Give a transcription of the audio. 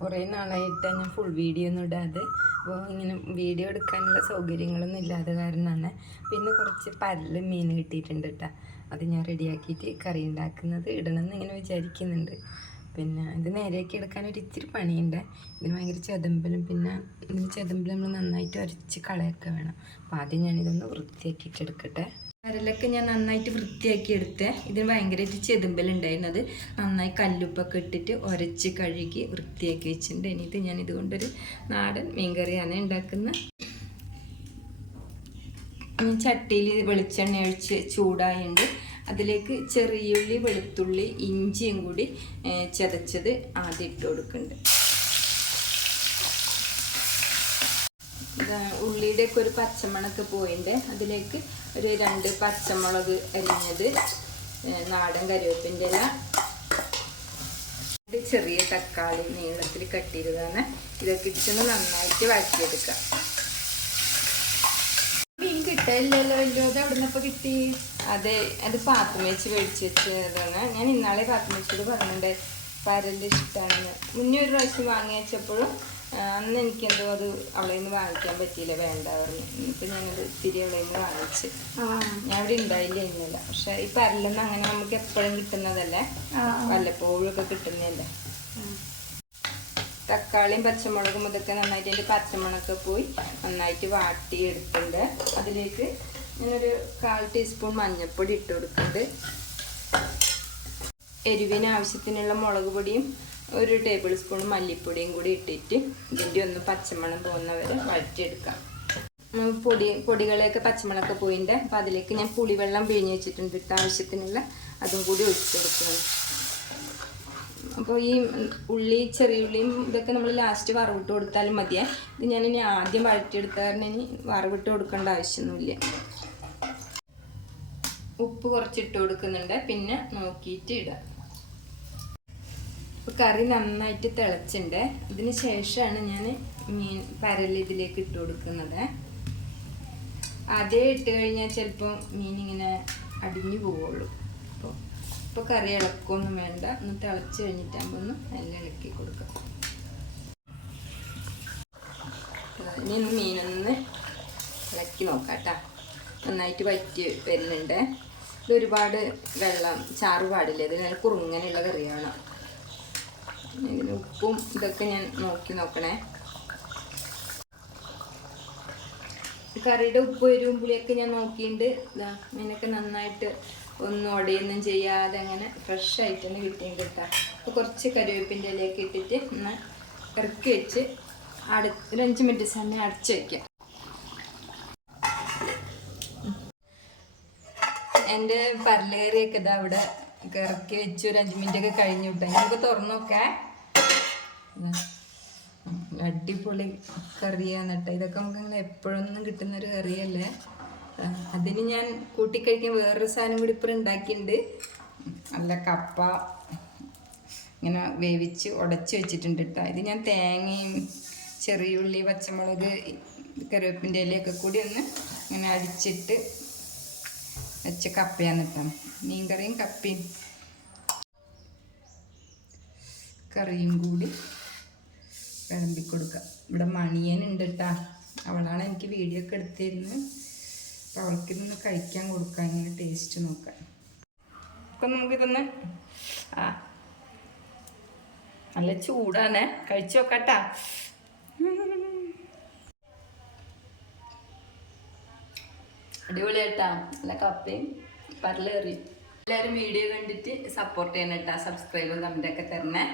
കുറേ നാളായിട്ട് ഞാൻ ഫുൾ വീഡിയോ ഒന്നും ഇടാതെ. അപ്പോൾ ഇങ്ങനെ വീഡിയോ എടുക്കാനുള്ള സൗകര്യങ്ങളൊന്നും ഇല്ലാതെ കാരണമാണ്. പിന്നെ കുറച്ച് പല്ല് മീൻ കിട്ടിയിട്ടുണ്ട് കേട്ടോ അത് ഞാൻ റെഡിയാക്കിയിട്ട് കറി ഉണ്ടാക്കുന്നത് ഇടണമെന്ന് ഇങ്ങനെ വിചാരിക്കുന്നുണ്ട്. പിന്നെ ഇത് നേരെയൊക്കെ എടുക്കാൻ ഒരു ഇത്തിരി പണിയുണ്ട്. ഇതിന് ഭയങ്കര ചെതമ്പലും പിന്നെ ഇതിന് ചെതമ്പലും നമ്മൾ നന്നായിട്ട് ഉരച്ച് കളയൊക്കെ വേണം. അപ്പോൾ ആദ്യം ഞാനിതൊന്ന് വൃത്തിയാക്കിയിട്ട് എടുക്കട്ടെ. കരലൊക്കെ ഞാൻ നന്നായിട്ട് വൃത്തിയാക്കി എടുത്തേ. ഇതിന് ഭയങ്കരമായിട്ട് ചെതുമ്പലുണ്ടായിരുന്നത്. നന്നായി കല്ലുപ്പൊക്കെ ഇട്ടിട്ട് ഉരച്ച് കഴുകി വൃത്തിയാക്കി വെച്ചിട്ടുണ്ട്. ഇനി ഇത് ഞാൻ ഇതുകൊണ്ടൊരു നാടൻ മീൻകറിയാണ് ഉണ്ടാക്കുന്നത്. ചട്ടിയിൽ വെളിച്ചെണ്ണ ഒഴിച്ച് ചൂടായുണ്ട്. അതിലേക്ക് ചെറിയുള്ളി വെളുത്തുള്ളി ഇഞ്ചിയും കൂടി ചതച്ചത് ആദ്യം ഇട്ട് കൊടുക്കുന്നുണ്ട് ഇതാ ഉള്ളിയുടെ ഒക്കെ ഒരു പച്ചമണൊക്കെ പോയിണ്ട് അതിലേക്ക് ഒരു രണ്ട് പച്ചമുളക് അരിഞ്ഞത് നാടൻ കരുവേപ്പിന്റെ ഇല. രണ്ട് ചെറിയ തക്കാളി നീളത്തിൽ കട്ട് ഇതൊക്കെ ഇട്ടൊന്ന് നന്നായിട്ട് വഴറ്റിയെടുക്കാം. മീൻ കിട്ടാനില്ലല്ലോ വലിയ അത് അവിടെ കിട്ടി? അതെ അത് പാത്രം മേടിച്ച് വെച്ചതാണ്. ഞാൻ ഇന്നാളെ പാത്രം വെച്ചത് പറഞ്ഞിട്ടുണ്ട് പരൽ ഇഷ്ടമാണെന്ന് മുന്നേ ഒരു പ്രാവശ്യം വാങ്ങി വെച്ചപ്പോഴും അന്ന് എനിക്കെന്തോ അത് അവളെ നിന്ന് വാങ്ങിക്കാൻ പറ്റിയില്ല വേണ്ട പറഞ്ഞു. ഇപ്പൊ ഞാനത് ഇത്തിരി അവളെ നിന്ന് വാങ്ങിച്ച് ഞാൻ അവിടെ ഉണ്ടായില്ല ഇന്നല്ല പക്ഷെ ഈ പരലെന്ന് അങ്ങനെ നമുക്ക് എപ്പോഴും കിട്ടുന്നതല്ലേ. വല്ലപ്പോഴും ഒക്കെ കിട്ടുന്നതല്ലേ. തക്കാളിയും പച്ചമുളകും ഇതൊക്കെ നന്നായിട്ട് അതിന്റെ പച്ചമുളകൊക്കെ പോയി നന്നായിട്ട് വാട്ടി എടുത്തിട്ടുണ്ട് അതിലേക്ക് ഞാനൊരു കാൽ ടീസ്പൂൺ മഞ്ഞൾപ്പൊടി ഇട്ട് കൊടുക്കുന്നുണ്ട്. എരിവിന് ആവശ്യത്തിനുള്ള മുളക് പൊടിയും ഒരു ടേബിൾ സ്പൂൺ മല്ലിപ്പൊടിയും കൂടി ഇട്ടിട്ട് ഇതിന്റെ ഒന്ന് പച്ചമണം പോകുന്നവരെ വഴറ്റിയെടുക്കാം. പൊടി പൊടികളെയൊക്കെ പച്ചമുളകൊക്കെ പോയിന്റെ അപ്പം അതിലേക്ക് ഞാൻ പുളിവെള്ളം പിഴിഞ്ഞ് വെച്ചിട്ടുണ്ട് ഇട്ട് ആവശ്യത്തിനുള്ള അതും കൂടി ഒഴിച്ചു കൊടുക്കുന്നത് അപ്പോൾ ഈ ഉള്ളി ചെറിയുള്ളിയും ഇതൊക്കെ നമ്മൾ ലാസ്റ്റ് വറവിട്ട് കൊടുത്താലും മതിയേ. ഇത് ഞാൻ ഇനി ആദ്യം വഴറ്റിയെടുത്ത കാരണം ഇനി വറവിട്ട് കൊടുക്കേണ്ട ആവശ്യമൊന്നുമില്ല. ഉപ്പ് കുറച്ചിട്ട് കൊടുക്കുന്നുണ്ട്. പിന്നെ നോക്കിയിട്ട് ഇടാം. അപ്പോൾ കറി നന്നായിട്ട് തിളച്ചിണ്ട്. ഇതിന് ശേഷമാണ് ഞാൻ മീൻ പരൽ ഇതിലേക്ക് ഇട്ട് കൊടുക്കുന്നത്. ആദ്യം ഇട്ട് കഴിഞ്ഞാൽ ചിലപ്പോൾ മീൻ ഇങ്ങനെ അടിഞ്ഞു പോവുള്ളൂ. അപ്പോൾ ഇപ്പോൾ കറി ഇളക്കൊന്നും വേണ്ട. ഒന്ന് തിളച്ച് കഴിഞ്ഞിട്ടാകുമ്പോൾ ഒന്ന് നല്ല ഇളക്കി കൊടുക്കാം. ഇനി മീനൊന്ന് ഇളക്കി നോക്കാം കേട്ടോ നന്നായിട്ട് വറ്റി വരുന്നുണ്ട്. ഇത് ഒരുപാട് വെള്ളം ചാറ് പാടില്ല? ഇത് നല്ല കുറുങ്ങനെയുള്ള കറിയാണ്. ഇതിന് ഉപ്പും ഇതൊക്കെ ഞാൻ നോക്കി നോക്കണേ. കറിയുടെ ഉപ്പ് വരും പുളിയൊക്കെ ഞാൻ നോക്കിയിട്ടുണ്ട് ഇതാ ഇങ്ങനെയൊക്കെ നന്നായിട്ട് ഒന്നും ഉടയൊന്നും ചെയ്യാതെ അങ്ങനെ ഫ്രഷ് ആയിട്ട് തന്നെ കിട്ടിയും കിട്ടാം അപ്പോൾ കുറച്ച് കറിവേപ്പിന്റെ ഇലയൊക്കെ ഇട്ടിട്ട് ഒന്ന് ഇറക്കി വെച്ച് അടുത്ത് ഒരു അഞ്ച് മിനിറ്റ് സമയം അടച്ച് വയ്ക്കാം എന്റെ പരലേറിയൊക്കെ ഇതാ അവിടെ ഇറക്കി വെച്ച് ഒരു അഞ്ച് മിനിറ്റ് ഒക്കെ കഴിഞ്ഞു വിട്ടാ. നമുക്ക് തുറന്നു നോക്കേ. അടിപൊളി കറിയാണ് കേട്ടോ. ഇതൊക്കെ നമുക്ക് അങ്ങനെ എപ്പോഴൊന്നും കിട്ടുന്ന ഒരു കറിയല്ലേ? അതിന് ഞാൻ കൂട്ടിക്കഴിക്കാൻ വേറൊരു സാധനം കൂടി ഇപ്പം ഉണ്ടാക്കിയിട്ടുണ്ട്. നല്ല കപ്പ ഇങ്ങനെ വേവിച്ച് ഉടച്ച് വെച്ചിട്ടുണ്ട് കേട്ടോ. ഇത് ഞാൻ തേങ്ങയും ചെറിയുള്ളി പച്ചമുളക് കറിവേപ്പിന്റെ ഇലയൊക്കെ കൂടി ഒന്ന് ഇങ്ങനെ അടിച്ചിട്ട് വെച്ച കപ്പയാണ് കേട്ടോ മീൻ കറിയും കപ്പയും. കറിയും കൂടി വിളമ്പി കൊടുക്കുക ഇവിടെ മണിയൻ ഉണ്ട് കേട്ടാ അവളാണ് എനിക്ക് വീഡിയോ ഒക്കെ എടുത്തിരുന്നത്. അപ്പോൾ അവൾക്ക് ഇതൊന്ന് കഴിക്കാൻ കൊടുക്കാം. ഇങ്ങനെ ടേസ്റ്റ് നോക്കാം. അപ്പം നമുക്കിതൊന്ന് ആ നല്ല ചൂടാണ്. കഴിച്ചു നോക്കാട്ടാ അടിപൊളിയായിട്ടാ. നല്ല കപ്പയും പരലേറി എല്ലാവരും വീഡിയോ കണ്ടിട്ട് സപ്പോർട്ട് ചെയ്യണം കേട്ടാ സബ്സ്ക്രൈബും കമന്റൊക്കെ തരണേ.